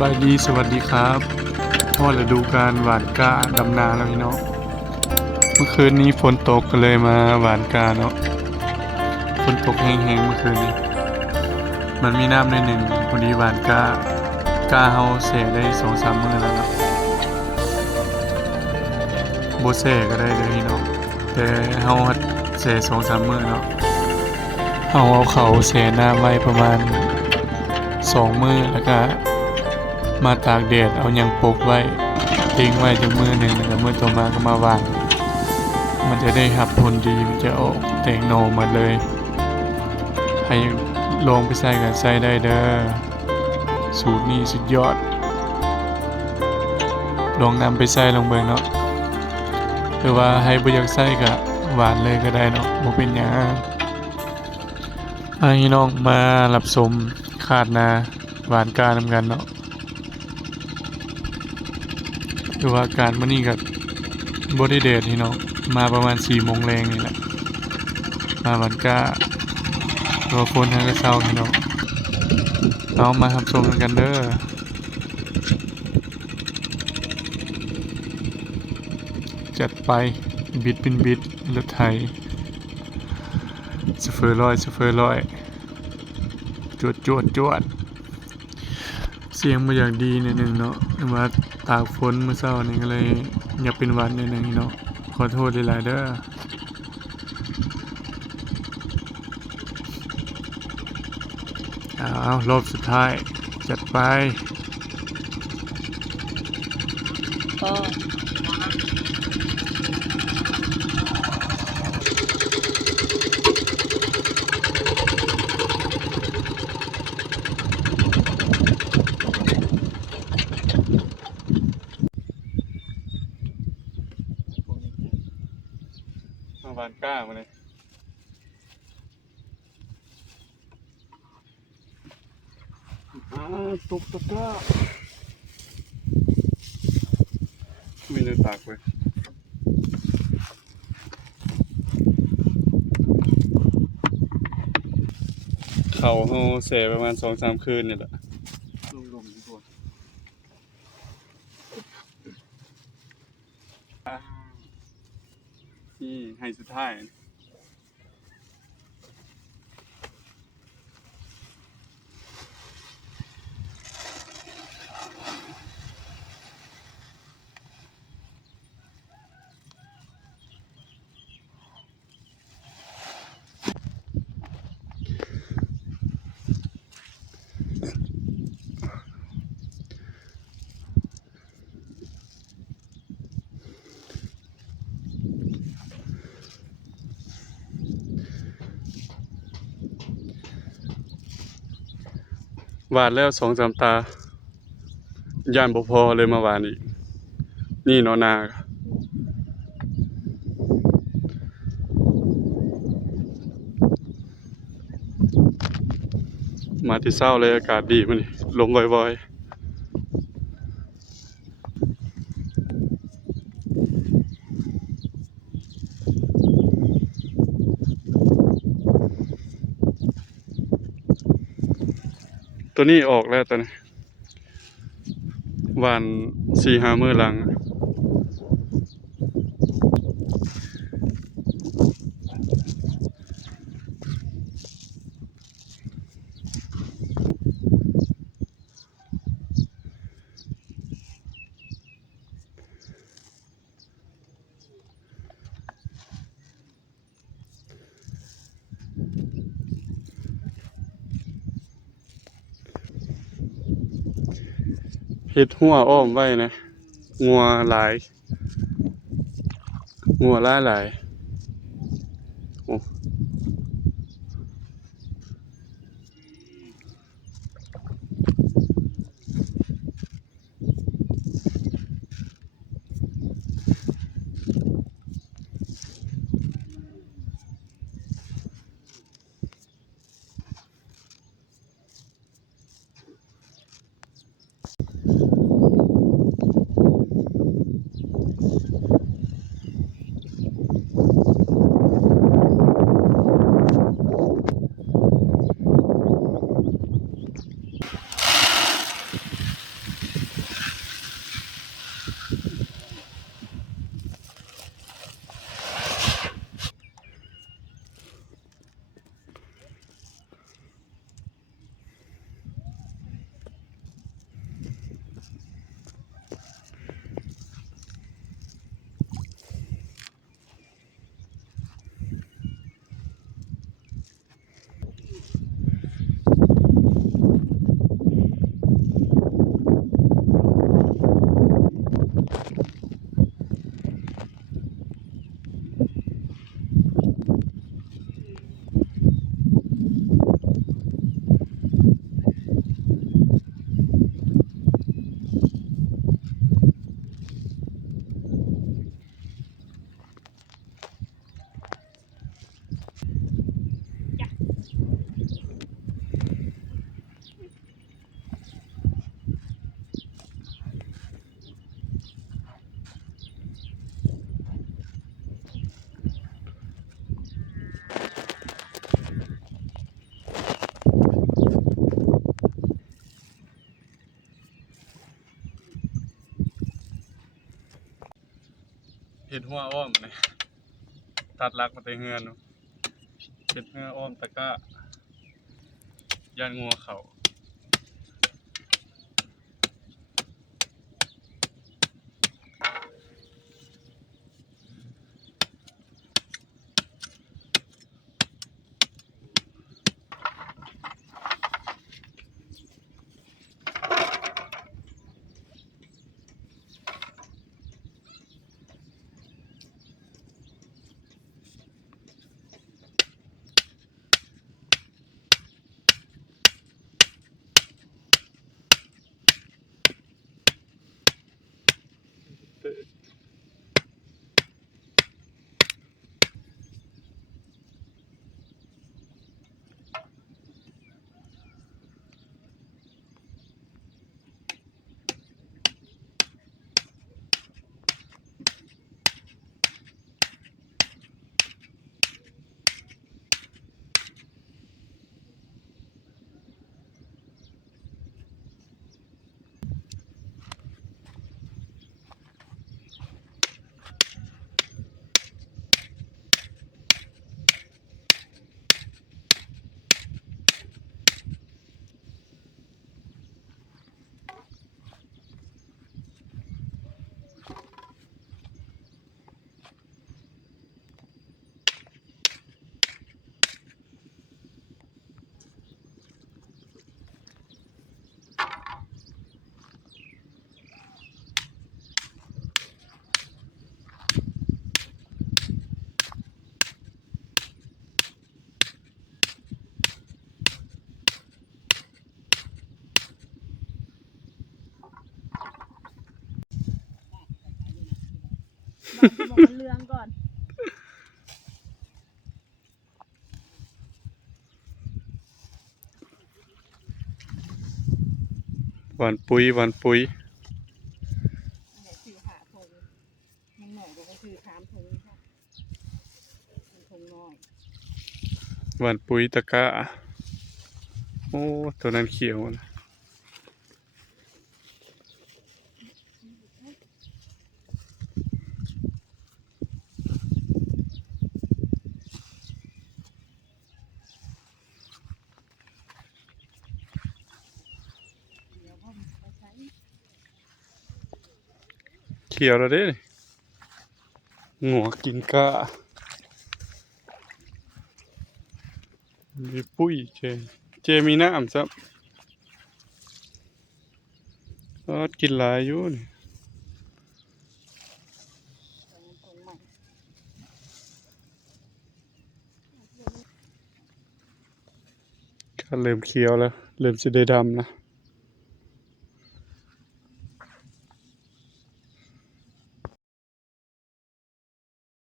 บายดีสวัสดีครับพ่อฤดูการหวานกาดำนาแล้วพี่น้องเมื่อคืนนี้ฝนตกก็เลยมาหวานกาเนาะฝนตกแห้งๆเมื่อคืนนี้มันมีน้ำในหนึ่งพอดีหวานกาเฮาเสได้2-3 มื้อแล้วเนาะบ่เสก็ได้เลยพี่น้องแต่เฮาเส2-3 มื้อเนาะเฮาเอาเขาเสน้ำไว้ประมาณ2 มื้อแล้วก็มาตากแดดเอาหยังปกไว้ทิ้งไว้จักมื้อหนึ่งแล้วก็มื้อต่อมาก็มาวางมันจะได้รับผลดีมันจะออกแตกหน่อหมดเลยใครลองไปใส่กันใส่ได้เด้อสูตรนี้สุดยอดลองนำไปใส่ลองเบิ่งเนาะหรือว่าให้บ่อยากใส่ก็หวานเลยก็ได้เนาะบ่เป็นหยังให้น้องมารับชมคาดนาหวานกานำกันเนาะหรือว่าการมื้อนี้ก็บ่ได้แดดพี่น้องมาประมาณ4 โมงแรงนี่แหละมาหวานการอฝนให้ก็เช้าพี่น้องเอามารับชมกันเด้อจัดไปบิดเป็นบิดรถไถสเฟอร์ร้อยจวดเสียงมาอย่างดีนิดนึงเนาะว่าตากฝนเมื่อเช้านี่ก็เลยอยากเป็นหวัดนิดนึงเนาะขอโทษหลายๆเด้อเอารอบสุดท้ายจัดไปมาหวานก้ามาเลยตกตะกร้าไม่ได้ตากไว้เขาเฮาเสยประมาณ2-3 คืนนี่แหละลมดีกว่าที่ให้สุดท้ายหวานแล้ว2-3 ตาย่านบ่พอเลยมาหวานอีกนี่เนาะนามาที่เช้าเลยอากาศดีมื้อนี้ลมบ่อยๆตัวนี้ออกแล้วตัวนี้หวาน 4-5 มื้อหลังเฮ็ดหัวอ้อมไว้นะงัวหลายงัวหลายโอ้ เห็ดหัวอ้อมนะตัดลักมาแต่เฮือนเนาะเห็ดหัวอ้อมตะกร้าย่านงัวเขาบอกมันเรืองก่อน หวานปุ๋ยหวานปุ๋ย เนี่ยคือหาทงยังหน่อยก็คือถามทงค่ะทงน้อย หวานปุ๋ยตะกร้าโอ้ตัวนั้นเขียวนะ เดี๋ยวพ่อไปใช้ เขียวแล้วเด้งัวกินกะมีปุ้ยเจมีน้ำซับก็กินหลายอยู่นี่ ทงใหม่ ก็เริ่มเขียวแล้ว เริ่มจะได้ดำนะ